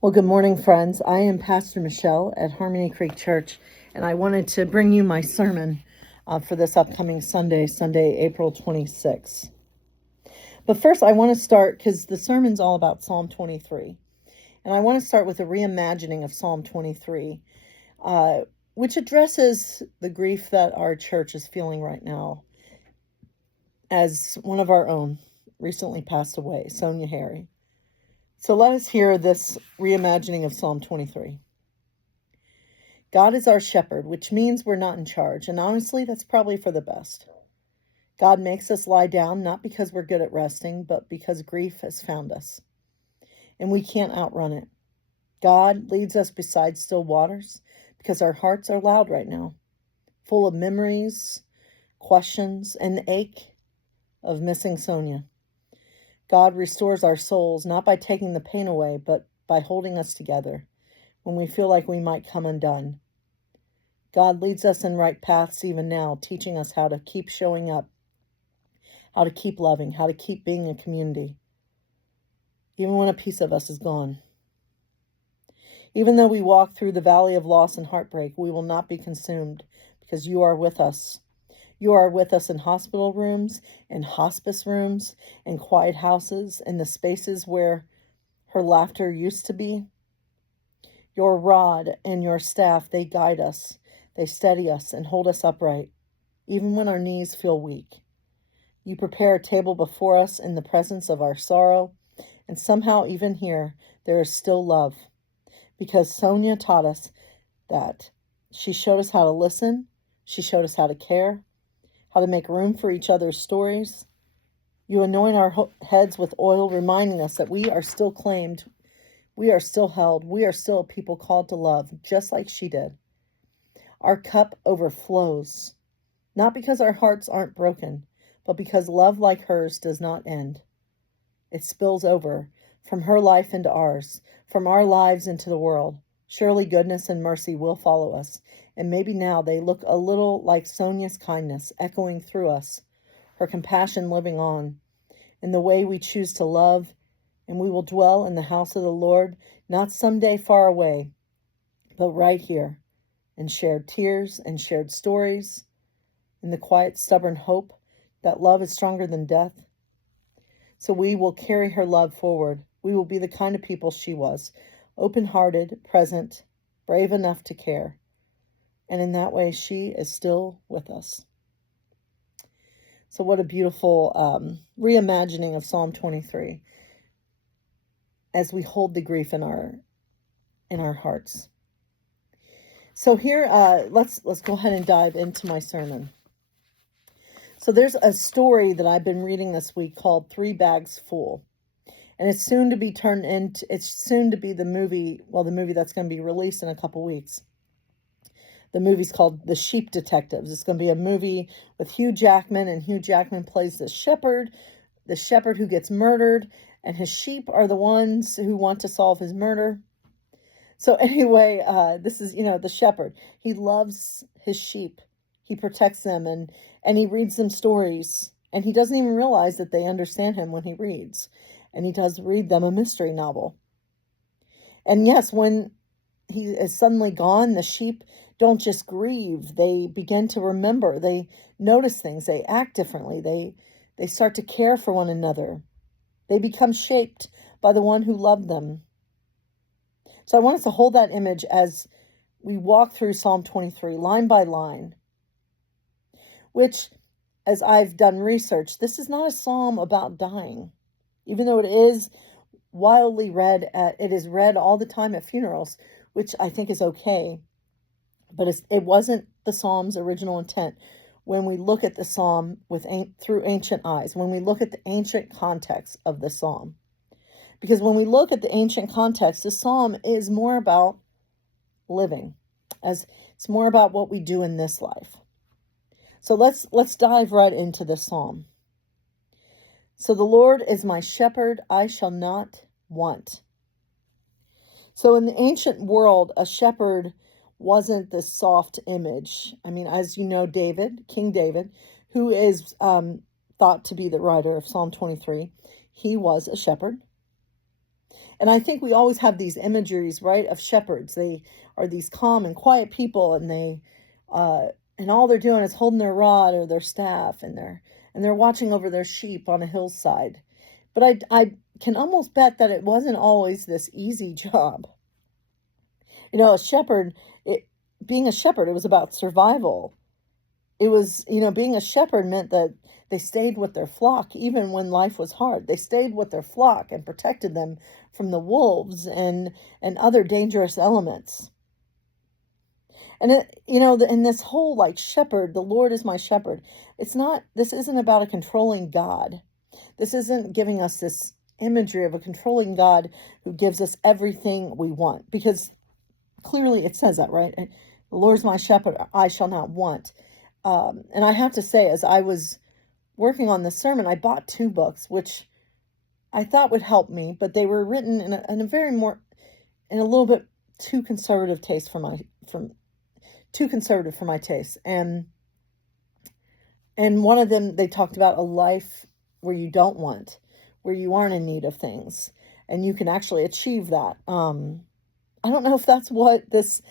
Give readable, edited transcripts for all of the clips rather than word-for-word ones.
Well, good morning, friends. I am Pastor Michelle at Harmony Creek Church, and I wanted to bring you my sermon for this upcoming Sunday, April 26th. But first, I want to start because the sermon's all about Psalm 23. And I want to start with a reimagining of Psalm 23, which addresses the grief that our church is feeling right now, as one of our own recently passed away, Sonia Harry. So let us hear this reimagining of Psalm 23. God is our shepherd, which means we're not in charge. And honestly, that's probably for the best. God makes us lie down, not because we're good at resting, but because grief has found us. And we can't outrun it. God leads us beside still waters because our hearts are loud right now, full of memories, questions, and the ache of missing Sonia. God restores our souls, not by taking the pain away, but by holding us together when we feel like we might come undone. God leads us in right paths even now, teaching us how to keep showing up, how to keep loving, how to keep being a community, even when a piece of us is gone. Even though we walk through the valley of loss and heartbreak, we will not be consumed because you are with us. You are with us in hospital rooms, in hospice rooms, in quiet houses, in the spaces where her laughter used to be. Your rod and your staff, they guide us, they steady us and hold us upright, even when our knees feel weak. You prepare a table before us in the presence of our sorrow, and somehow even here, there is still love, because Sonia taught us that. She showed us how to listen, she showed us how to care, how to make room for each other's stories. You anoint our heads with oil, reminding us that we are still claimed, we are still held, we are still a people called to love, just like she did. Our cup overflows, not because our hearts aren't broken, but because love like hers does not end. It spills over from her life into ours, from our lives into the world. Surely goodness and mercy will follow us, and maybe now they look a little like Sonia's kindness echoing through us, her compassion living on, in the way we choose to love, and we will dwell in the house of the Lord, not someday far away, but right here, in shared tears and shared stories, in the quiet, stubborn hope that love is stronger than death. So we will carry her love forward. We will be the kind of people she was, open-hearted, present, brave enough to care. And in that way, she is still with us. So what a beautiful reimagining of Psalm 23 as we hold the grief in our hearts. So here, let's go ahead and dive into my sermon. So there's a story that I've been reading this week called 3 Bags Full. And it's soon to be the movie that's going to be released in a couple weeks. The movie's called The Sheep Detectives. It's going to be a movie with Hugh Jackman, and Hugh Jackman plays the shepherd who gets murdered, and his sheep are the ones who want to solve his murder. So anyway, this is, the shepherd. He loves his sheep. He protects them, and he reads them stories, and he doesn't even realize that they understand him when he reads. And he does read them a mystery novel. And yes, when he is suddenly gone, the sheep don't just grieve. They begin to remember. They notice things. They act differently. They start to care for one another. They become shaped by the one who loved them. So I want us to hold that image as we walk through Psalm 23, line by line, which, as I've done research, this is not a psalm about dying. Even though it is wildly read, it is read all the time at funerals, which I think is okay. But it wasn't the psalm's original intent when we look at the psalm through ancient eyes, when we look at the ancient context of the psalm. Because when we look at the ancient context, the psalm is more about living, as it's more about what we do in this life. So let's dive right into the psalm. So the Lord is my shepherd, I shall not want. So in the ancient world, a shepherd wasn't this soft image. I mean, as you know, King David, who is thought to be the writer of Psalm 23, he was a shepherd. And I think we always have these imageries, right, of shepherds. They are these calm and quiet people, and and all they're doing is holding their rod or their staff, and they're watching over their sheep on a hillside. But I can almost bet that it wasn't always this easy job. A shepherd, being a shepherd, it was about survival. It was, being a shepherd meant that they stayed with their flock even when life was hard. They stayed with their flock and protected them from the wolves and other dangerous elements. And in this whole like shepherd, the Lord is my shepherd. This isn't about a controlling God. This isn't giving us this imagery of a controlling God who gives us everything we want, because clearly it says that, right? The Lord is my shepherd, I shall not want. And I have to say, as I was working on this sermon, I bought 2 books, which I thought would help me, but they were written in a little bit too conservative for my taste. And one of them, they talked about a life where you don't want, where you aren't in need of things, and you can actually achieve that. I don't know if that's what this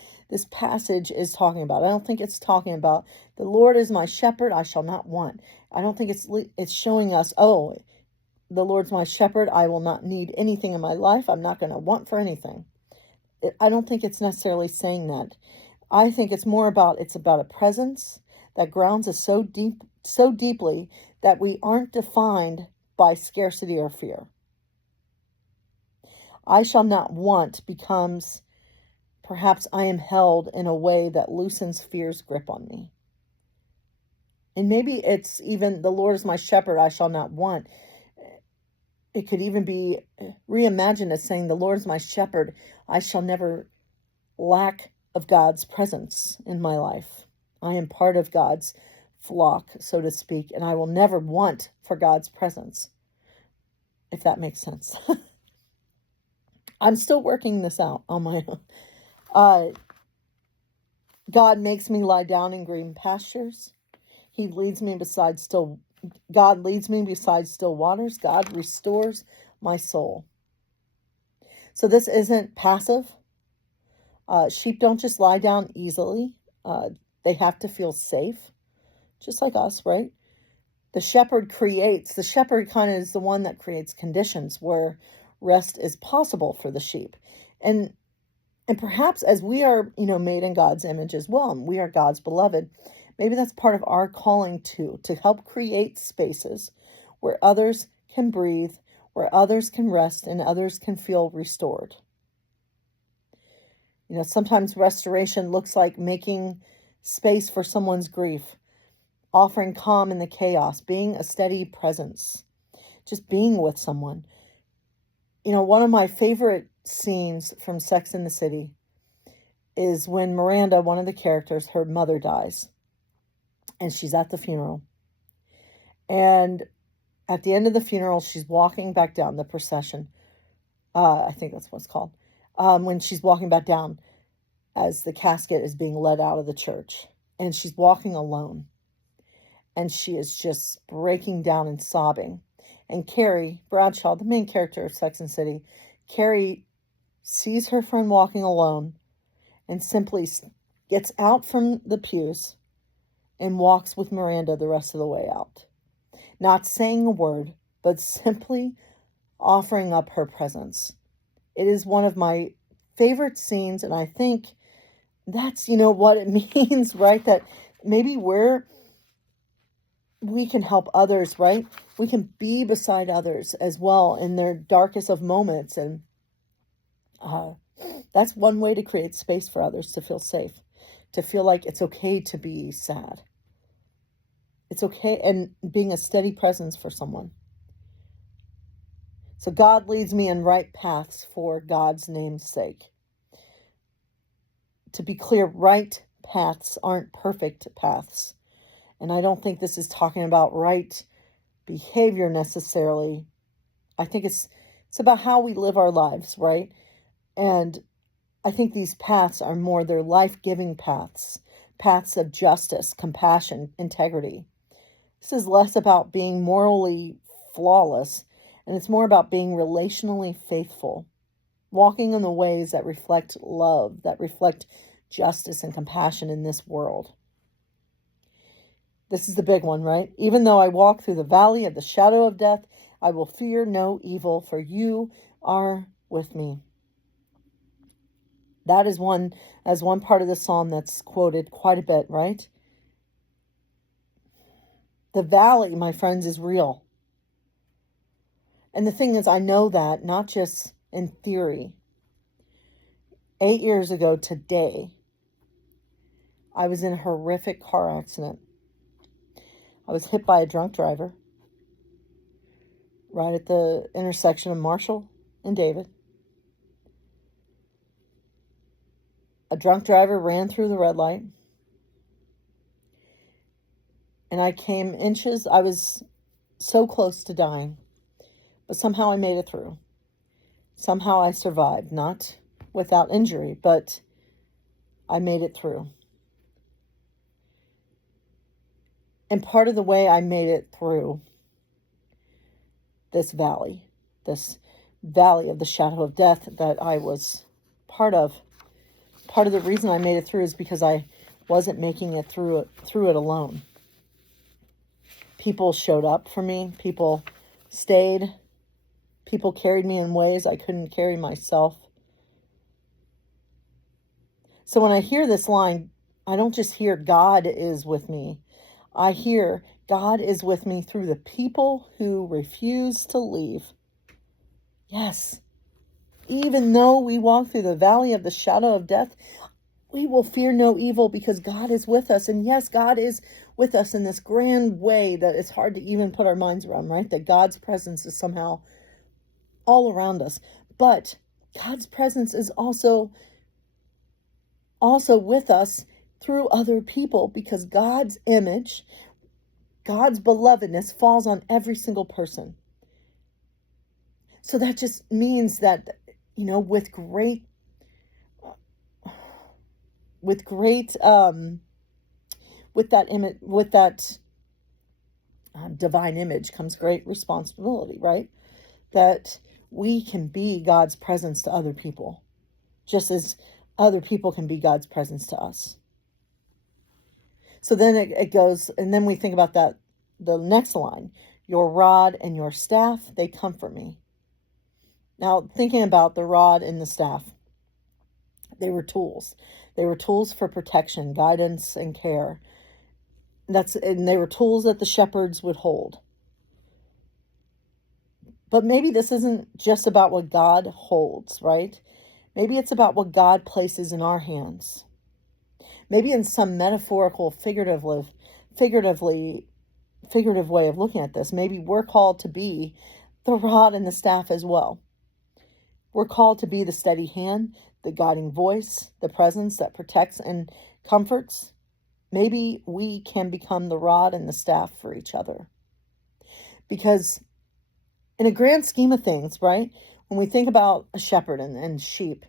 passage is talking about. I don't think it's talking about the Lord is my shepherd, I shall not want. I don't think it's showing us, oh, the Lord's my shepherd, I will not need anything in my life. I'm not going to want for anything. I don't think it's necessarily saying that. I think it's about a presence that grounds us so deeply that we aren't defined by scarcity or fear. I shall not want becomes perhaps I am held in a way that loosens fear's grip on me. And maybe it's even the Lord is my shepherd, I shall not want. It could even be reimagined as saying the Lord is my shepherd, I shall never lack of God's presence in my life. I am part of God's flock, so to speak, and I will never want for God's presence, if that makes sense. I'm still working this out on my own. God makes me lie down in green pastures. God leads me beside still waters. God restores my soul. So this isn't passive. Sheep don't just lie down easily. They have to feel safe, just like us, right? The shepherd kind of is the one that creates conditions where rest is possible for the sheep. And perhaps as we are, made in God's image as well, and we are God's beloved, maybe that's part of our calling too, to help create spaces where others can breathe, where others can rest, and others can feel restored. Sometimes restoration looks like making space for someone's grief, offering calm in the chaos, being a steady presence, just being with someone. One of my favorite scenes from Sex and the City is when Miranda, one of the characters, her mother dies, and she's at the funeral. And at the end of the funeral, she's walking back down the procession. I think that's what it's called. When she's walking back down as the casket is being led out of the church, and she's walking alone, and she is just breaking down and sobbing. And Carrie Bradshaw, the main character of Sex and the City, Carrie sees her friend walking alone and simply gets out from the pews and walks with Miranda the rest of the way out. Not saying a word, but simply offering up her presence. It is one of my favorite scenes, and I think that's, what it means, right? That maybe we can help others, right? We can be beside others as well in their darkest of moments. And that's one way to create space for others to feel safe, to feel like it's okay to be sad. It's okay, and being a steady presence for someone. So God leads me in right paths for God's name's sake. To be clear, right paths aren't perfect paths. And I don't think this is talking about right behavior necessarily. I think it's about how we live our lives, right? And I think these paths are more, they're life-giving paths of justice, compassion, integrity. This is less about being morally flawless, and it's more about being relationally faithful. walking in the ways that reflect love, that reflect justice and compassion in this world. This is the big one, right? Even though I walk through the valley of the shadow of death, I will fear no evil, for you are with me. That is one part of the psalm that's quoted quite a bit, right? The valley, my friends, is real. And the thing is, I know that not just in theory. 8 years ago today, I was in a horrific car accident. I was hit by a drunk driver right at the intersection of Marshall and David. A drunk driver ran through the red light. And I came inches. I was so close to dying. But somehow I made it through. Somehow I survived. Not without injury, but I made it through. And part of the way I made it through this valley of the shadow of death that I was part of the reason I made it through is because I wasn't making it through it alone. People showed up for me. People stayed. People carried me in ways I couldn't carry myself. So when I hear this line, I don't just hear God is with me. I hear God is with me through the people who refuse to leave. Yes. Even though we walk through the valley of the shadow of death, we will fear no evil because God is with us. And yes, God is with us in this grand way that it's hard to even put our minds around, right? That God's presence is somehow all around us. But God's presence is also with us through other people because God's image, God's belovedness falls on every single person. So that just means that, with great divine image comes great responsibility, right? That we can be God's presence to other people, just as other people can be God's presence to us. So then it goes, and then we think about that, the next line, your rod and your staff, they comfort me. Now, thinking about the rod and the staff, they were tools. They were tools for protection, guidance, and care. And they were tools that the shepherds would hold. But maybe this isn't just about what God holds, right? Maybe it's about what God places in our hands. Maybe in some metaphorical, figurative way of looking at this, maybe we're called to be the rod and the staff as well. We're called to be the steady hand, the guiding voice, the presence that protects and comforts. Maybe we can become the rod and the staff for each other. Because in a grand scheme of things, right, when we think about a shepherd and sheep,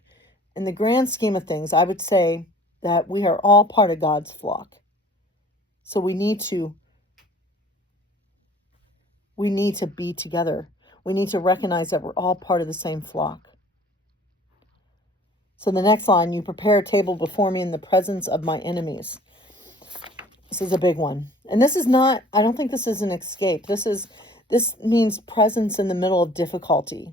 in the grand scheme of things, I would say that we are all part of God's flock. So we need to be together. We need to recognize that we're all part of the same flock. So the next line, you prepare a table before me in the presence of my enemies. This is a big one. And this is not, I don't think this is an escape. This means presence in the middle of difficulty.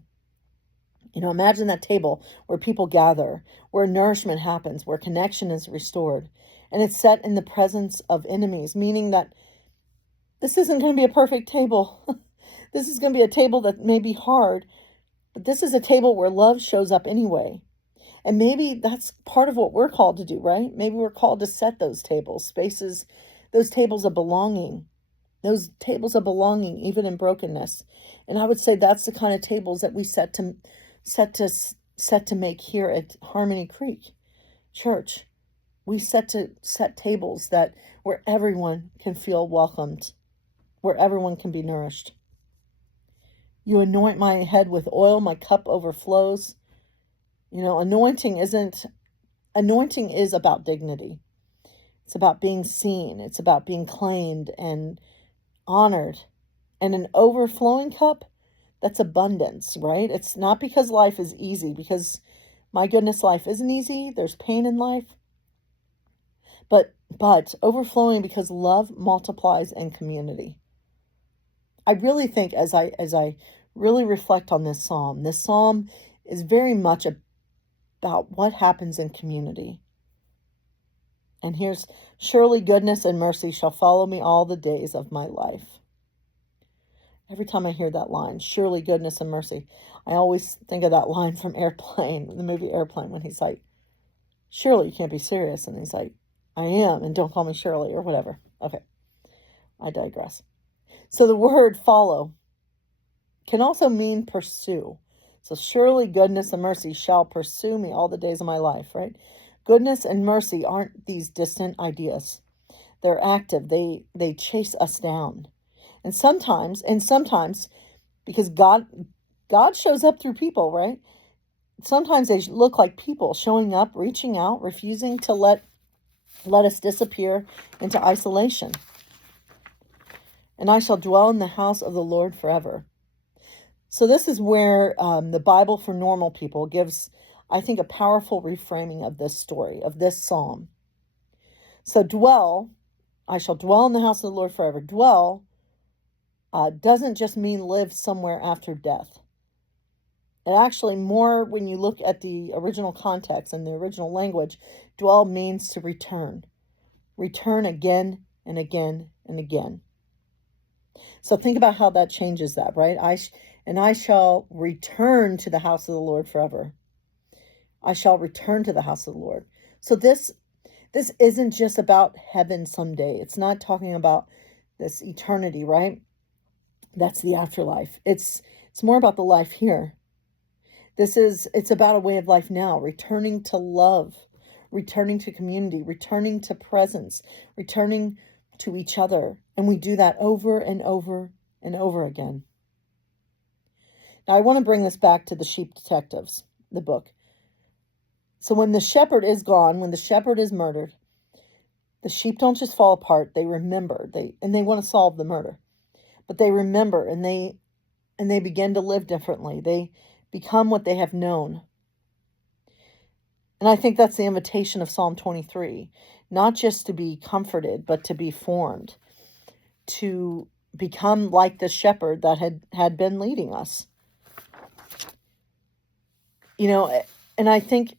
Imagine that table where people gather, where nourishment happens, where connection is restored. And it's set in the presence of enemies, meaning that this isn't going to be a perfect table. This is going to be a table that may be hard, but this is a table where love shows up anyway. And maybe that's part of what we're called to do, right? Maybe we're called to set those tables, spaces, those tables of belonging. Those tables of belonging, even in brokenness. And I would say that's the kind of tables that we set to make here at Harmony Creek Church. We set tables where everyone can feel welcomed, where everyone can be nourished. You anoint my head with oil, my cup overflows. Anointing is about dignity. It's about being seen. It's about being claimed and honored. And an overflowing cup, That's abundance, right? It's not because life is easy, because my goodness, life isn't easy. There's pain in life, but overflowing because love multiplies in community. I really think as I really reflect on this psalm is very much about what happens in community. And here's, surely goodness and mercy shall follow me all the days of my life. Every time I hear that line, surely goodness and mercy, I always think of that line from Airplane, the movie Airplane, when he's like, surely you can't be serious. And he's like, I am, and don't call me Shirley or whatever. Okay, I digress. So the word follow can also mean pursue. So surely goodness and mercy shall pursue me all the days of my life, right? Goodness and mercy aren't these distant ideas. They're active. They chase us down. And sometimes because God shows up through people, right? Sometimes they look like people showing up, reaching out, refusing to let us disappear into isolation. And I shall dwell in the house of the Lord forever. So this is where the Bible for Normal People gives, I think, a powerful reframing of this story, of this psalm. So dwell, I shall dwell in the house of the Lord forever. Dwell doesn't just mean live somewhere after death. And actually more, when you look at the original context and the original language, dwell means to return. Return again and again and again. So think about how that changes that, right? I shall return to the house of the Lord forever. I shall return to the house of the Lord. So this isn't just about heaven someday. It's not talking about this eternity, right? That's the afterlife. It's more about the life here. It's about a way of life now, returning to love, returning to community, returning to presence, returning to each other. And we do that over and over and over again. Now, I want to bring this back to the Sheep Detectives, the book. So when the shepherd is gone, when the shepherd is murdered, the sheep don't just fall apart. They remember. They want to solve the murder. But they remember and they begin to live differently. They become what they have known. And I think that's the invitation of Psalm 23, not just to be comforted, but to be formed, to become like the shepherd that had been leading us. You know, and I think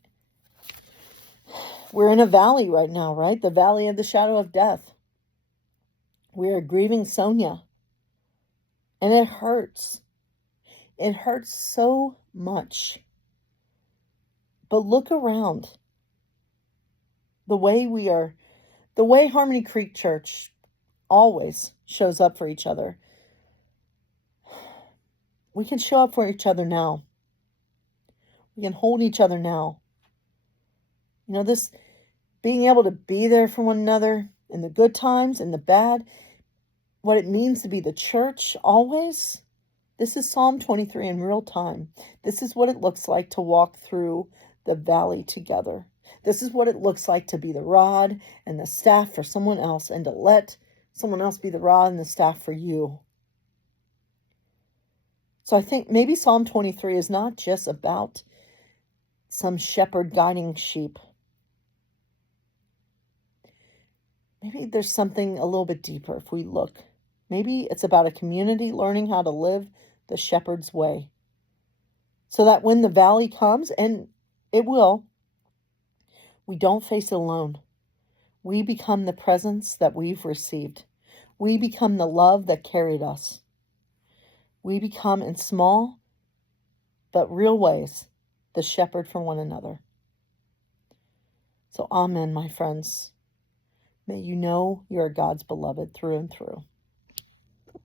we're in a valley right now, right? The valley of the shadow of death. We are grieving Sonia. And it hurts. It hurts so much. But look around. The way Harmony Creek Church always shows up for each other. We can show up for each other now. We can hold each other now. You know, this being able to be there for one another in the good times and the bad, what it means to be the church always. This is Psalm 23 in real time. This is what it looks like to walk through the valley together. This is what it looks like to be the rod and the staff for someone else, and to let someone else be the rod and the staff for you. So I think maybe Psalm 23 is not just about some shepherd guiding sheep. Maybe there's something a little bit deeper if we look. Maybe it's about a community learning how to live the shepherd's way, so that when the valley comes, and it will, we don't face it alone. We become the presence that we've received. We become the love that carried us. We become, in small but real ways, the shepherd for one another. So amen, my friends. May you know you are God's beloved through and through.